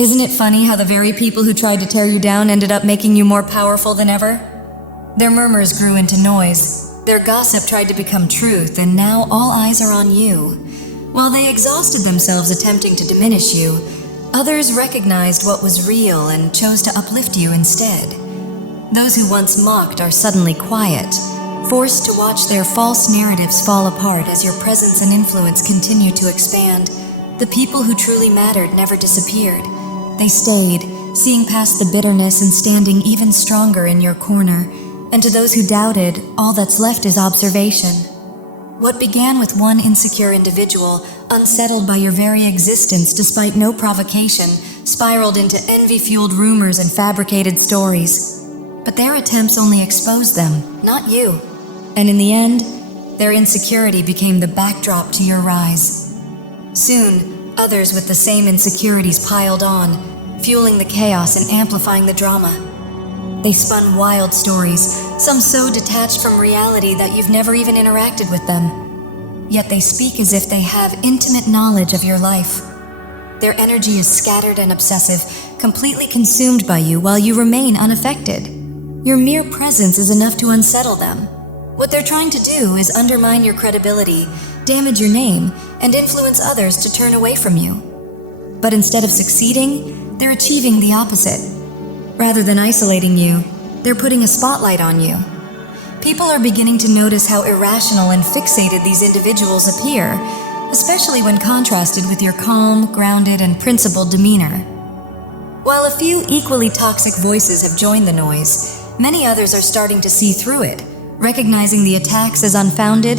Isn't it funny how the very people who tried to tear you down ended up making you more powerful than ever? Their murmurs grew into noise, their gossip tried to become truth, and now all eyes are on you. While they exhausted themselves attempting to diminish you, others recognized what was real and chose to uplift you instead. Those who once mocked are suddenly quiet, forced to watch their false narratives fall apart as your presence and influence continue to expand. The people who truly mattered never disappeared. They stayed, seeing past the bitterness and standing even stronger in your corner. And to those who doubted, all that's left is observation. What began with one insecure individual, unsettled by your very existence despite no provocation, spiraled into envy-fueled rumors and fabricated stories. But their attempts only exposed them, not you. And in the end, their insecurity became the backdrop to your rise. Soon, others with the same insecurities piled on, fueling the chaos and amplifying the drama. They spun wild stories, some so detached from reality that you've never even interacted with them. Yet they speak as if they have intimate knowledge of your life. Their energy is scattered and obsessive, completely consumed by you while you remain unaffected. Your mere presence is enough to unsettle them. What they're trying to do is undermine your credibility, damage your name, and influence others to turn away from you. But instead of succeeding, they're achieving the opposite. Rather than isolating you, they're putting a spotlight on you. People are beginning to notice how irrational and fixated these individuals appear, especially when contrasted with your calm, grounded, and principled demeanor. While a few equally toxic voices have joined the noise, many others are starting to see through it, recognizing the attacks as unfounded,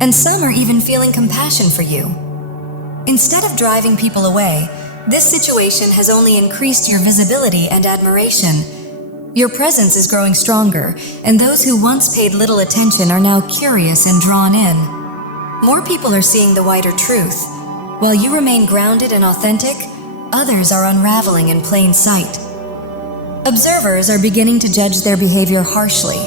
and some are even feeling compassion for you. Instead of driving people away, this situation has only increased your visibility and admiration. Your presence is growing stronger, and those who once paid little attention are now curious and drawn in. More people are seeing the wider truth. While you remain grounded and authentic, others are unraveling in plain sight. Observers are beginning to judge their behavior harshly,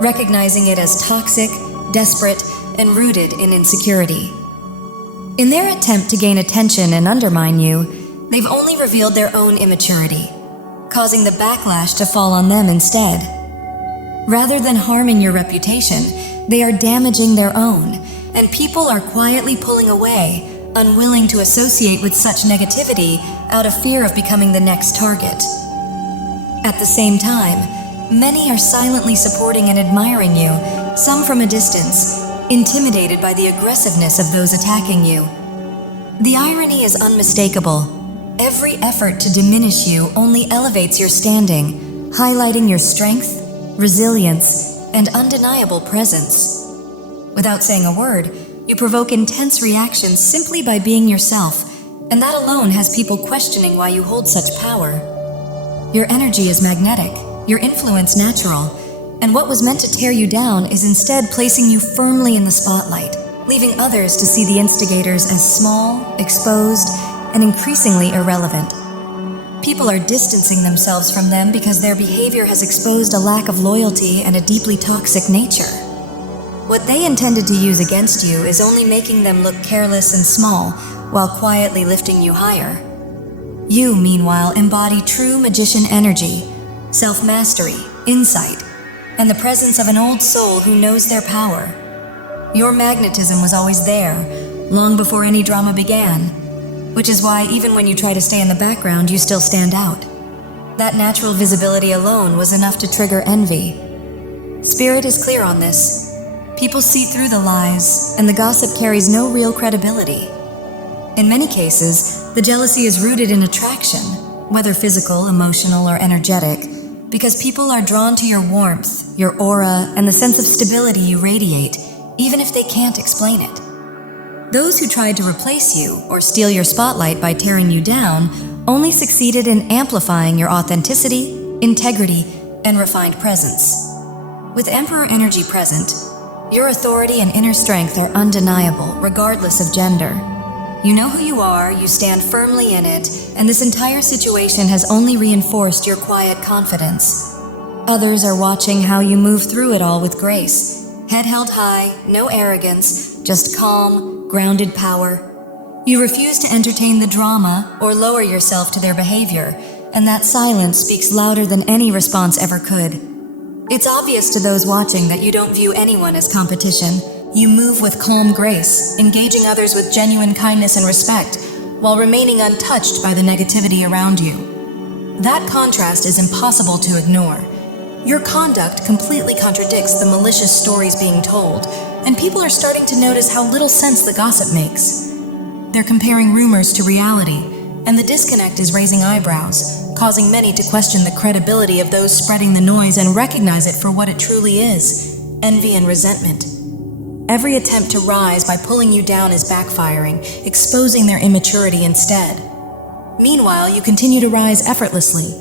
recognizing it as toxic, desperate, and rooted in insecurity. In their attempt to gain attention and undermine you, they've only revealed their own immaturity, causing the backlash to fall on them instead. Rather than harming your reputation, they are damaging their own, and people are quietly pulling away, unwilling to associate with such negativity out of fear of becoming the next target. At the same time, many are silently supporting and admiring you, some from a distance, intimidated by the aggressiveness of those attacking you. The irony is unmistakable. Every effort to diminish you only elevates your standing, highlighting your strength, resilience, and undeniable presence. Without saying a word, you provoke intense reactions simply by being yourself, and that alone has people questioning why you hold such power. Your energy is magnetic, your influence natural, and what was meant to tear you down is instead placing you firmly in the spotlight, leaving others to see the instigators as small, exposed, and increasingly irrelevant. People are distancing themselves from them because their behavior has exposed a lack of loyalty and a deeply toxic nature. What they intended to use against you is only making them look careless and small, while quietly lifting you higher. You, meanwhile, embody true magician energy, self-mastery, insight, and the presence of an old soul who knows their power. Your magnetism was always there, long before any drama began, which is why even when you try to stay in the background, you still stand out. That natural visibility alone was enough to trigger envy. Spirit is clear on this. People see through the lies, and the gossip carries no real credibility. In many cases, the jealousy is rooted in attraction, whether physical, emotional, or energetic, because people are drawn to your warmth, your aura, and the sense of stability you radiate, even if they can't explain it. Those who tried to replace you or steal your spotlight by tearing you down only succeeded in amplifying your authenticity, integrity, and refined presence. With Emperor energy present, your authority and inner strength are undeniable, regardless of gender. You know who you are, you stand firmly in it, and this entire situation has only reinforced your quiet confidence. Others are watching how you move through it all with grace. Head held high, no arrogance, just calm, grounded power. You refuse to entertain the drama or lower yourself to their behavior, and that silence speaks louder than any response ever could. It's obvious to those watching that you don't view anyone as competition. You move with calm grace, engaging others with genuine kindness and respect, while remaining untouched by the negativity around you. That contrast is impossible to ignore. Your conduct completely contradicts the malicious stories being told, and people are starting to notice how little sense the gossip makes. They're comparing rumors to reality, and the disconnect is raising eyebrows, causing many to question the credibility of those spreading the noise and recognize it for what it truly is: envy and resentment. Every attempt to rise by pulling you down is backfiring, exposing their immaturity instead. Meanwhile, you continue to rise effortlessly.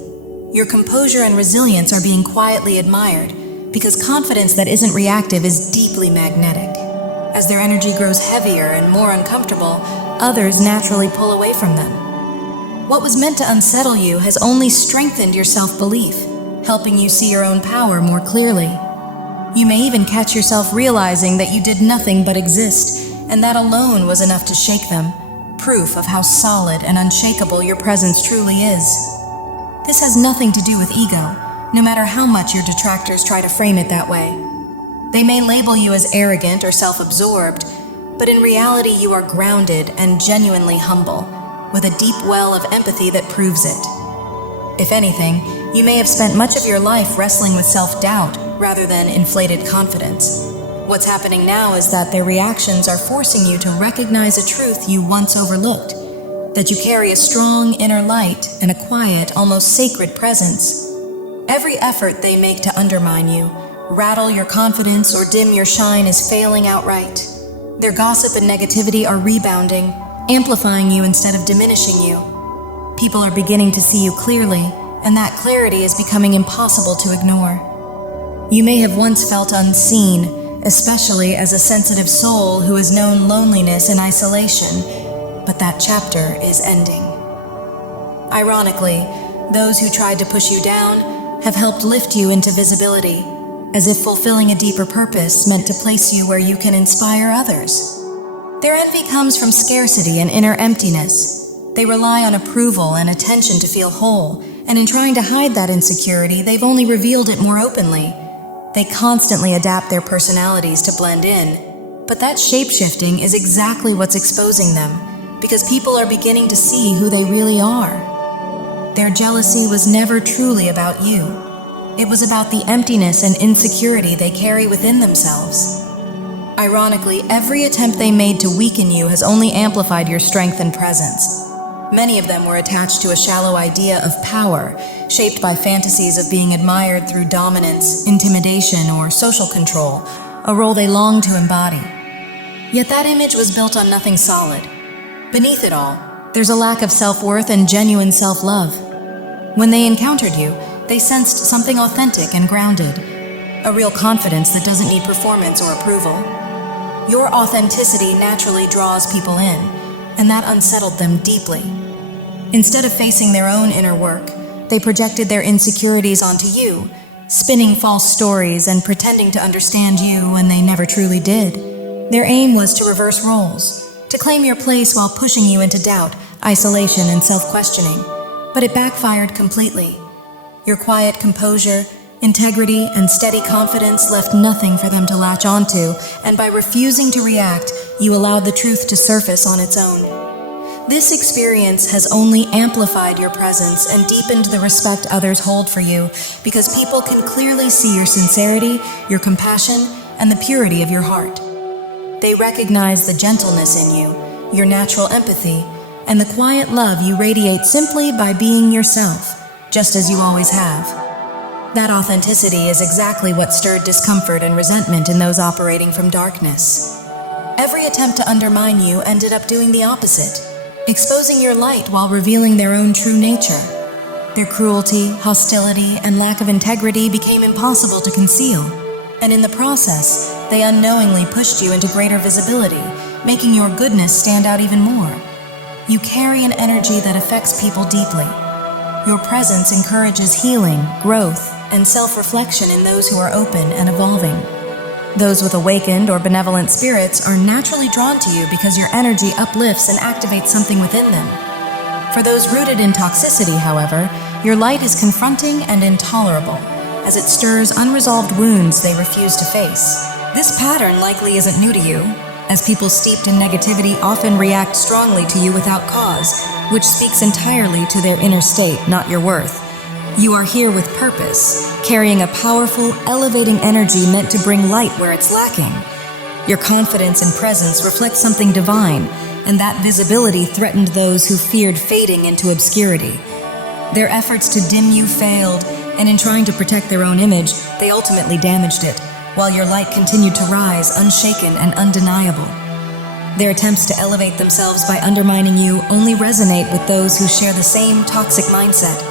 Your composure and resilience are being quietly admired, because confidence that isn't reactive is deeply magnetic. As their energy grows heavier and more uncomfortable, others naturally pull away from them. What was meant to unsettle you has only strengthened your self-belief, helping you see your own power more clearly. You may even catch yourself realizing that you did nothing but exist, and that alone was enough to shake them, proof of how solid and unshakable your presence truly is. This has nothing to do with ego, no matter how much your detractors try to frame it that way. They may label you as arrogant or self-absorbed, but in reality you are grounded and genuinely humble, with a deep well of empathy that proves it. If anything, you may have spent much of your life wrestling with self-doubt rather than inflated confidence. What's happening now is that their reactions are forcing you to recognize a truth you once overlooked, that you carry a strong inner light and a quiet, almost sacred presence. Every effort they make to undermine you, rattle your confidence, or dim your shine is failing outright. Their gossip and negativity are rebounding, amplifying you instead of diminishing you. People are beginning to see you clearly, and that clarity is becoming impossible to ignore. You may have once felt unseen, especially as a sensitive soul who has known loneliness and isolation, but that chapter is ending. Ironically, those who tried to push you down have helped lift you into visibility, as if fulfilling a deeper purpose meant to place you where you can inspire others. Their envy comes from scarcity and inner emptiness. They rely on approval and attention to feel whole, and in trying to hide that insecurity, they've only revealed it more openly. They constantly adapt their personalities to blend in, but that shape-shifting is exactly what's exposing them, because people are beginning to see who they really are. Their jealousy was never truly about you. It was about the emptiness and insecurity they carry within themselves. Ironically, every attempt they made to weaken you has only amplified your strength and presence. Many of them were attached to a shallow idea of power, shaped by fantasies of being admired through dominance, intimidation, or social control, a role they longed to embody. Yet that image was built on nothing solid. Beneath it all, there's a lack of self-worth and genuine self-love. When they encountered you, they sensed something authentic and grounded, a real confidence that doesn't need performance or approval. Your authenticity naturally draws people in, and that unsettled them deeply. Instead of facing their own inner work, they projected their insecurities onto you, spinning false stories and pretending to understand you when they never truly did. Their aim was to reverse roles, to claim your place while pushing you into doubt, isolation, and self-questioning. But it backfired completely. Your quiet composure, integrity, and steady confidence left nothing for them to latch onto, and by refusing to react, you allowed the truth to surface on its own. This experience has only amplified your presence and deepened the respect others hold for you, because people can clearly see your sincerity, your compassion, and the purity of your heart. They recognize the gentleness in you, your natural empathy, and the quiet love you radiate simply by being yourself, just as you always have. That authenticity is exactly what stirred discomfort and resentment in those operating from darkness. Every attempt to undermine you ended up doing the opposite, exposing your light while revealing their own true nature. Their cruelty, hostility, and lack of integrity became impossible to conceal, and in the process, they unknowingly pushed you into greater visibility, making your goodness stand out even more. You carry an energy that affects people deeply. Your presence encourages healing, growth, and self-reflection in those who are open and evolving. Those with awakened or benevolent spirits are naturally drawn to you because your energy uplifts and activates something within them. For those rooted in toxicity, however, your light is confronting and intolerable, as it stirs unresolved wounds they refuse to face. This pattern likely isn't new to you, as people steeped in negativity often react strongly to you without cause, which speaks entirely to their inner state, not your worth. You are here with purpose, carrying a powerful, elevating energy meant to bring light where it's lacking. Your confidence and presence reflect something divine, and that visibility threatened those who feared fading into obscurity. Their efforts to dim you failed, and in trying to protect their own image, they ultimately damaged it, while your light continued to rise unshaken and undeniable. Their attempts to elevate themselves by undermining you only resonate with those who share the same toxic mindset.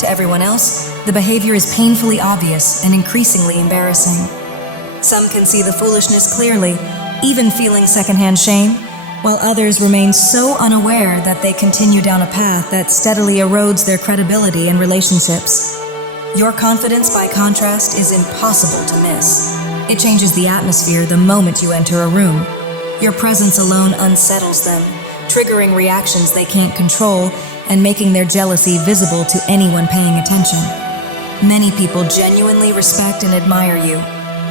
To everyone else, the behavior is painfully obvious and increasingly embarrassing. Some can see the foolishness clearly, even feeling secondhand shame, while others remain so unaware that they continue down a path that steadily erodes their credibility and relationships. Your confidence, by contrast, is impossible to miss. It changes the atmosphere the moment you enter a room. Your presence alone unsettles them, triggering reactions they can't control and making their jealousy visible to anyone paying attention. Many people genuinely respect and admire you.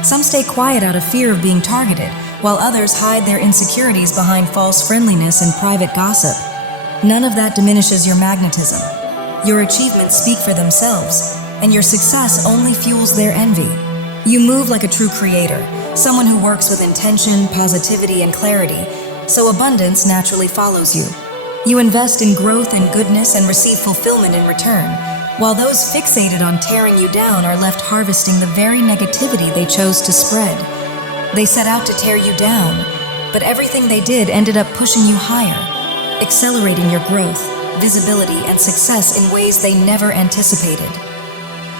Some stay quiet out of fear of being targeted, while others hide their insecurities behind false friendliness and private gossip. None of that diminishes your magnetism. Your achievements speak for themselves, and your success only fuels their envy. You move like a true creator, someone who works with intention, positivity, and clarity, so abundance naturally follows you. You invest in growth and goodness and receive fulfillment in return, while those fixated on tearing you down are left harvesting the very negativity they chose to spread. They set out to tear you down, but everything they did ended up pushing you higher, accelerating your growth, visibility, and success in ways they never anticipated.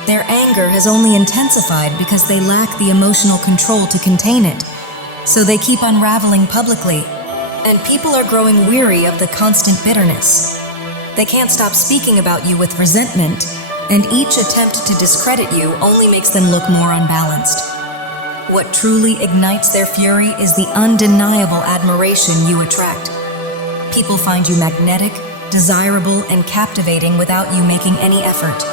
Their anger has only intensified because they lack the emotional control to contain it, so they keep unraveling publicly, and people are growing weary of the constant bitterness. They can't stop speaking about you with resentment, and each attempt to discredit you only makes them look more unbalanced. What truly ignites their fury is the undeniable admiration you attract. People find you magnetic, desirable, and captivating without you making any effort.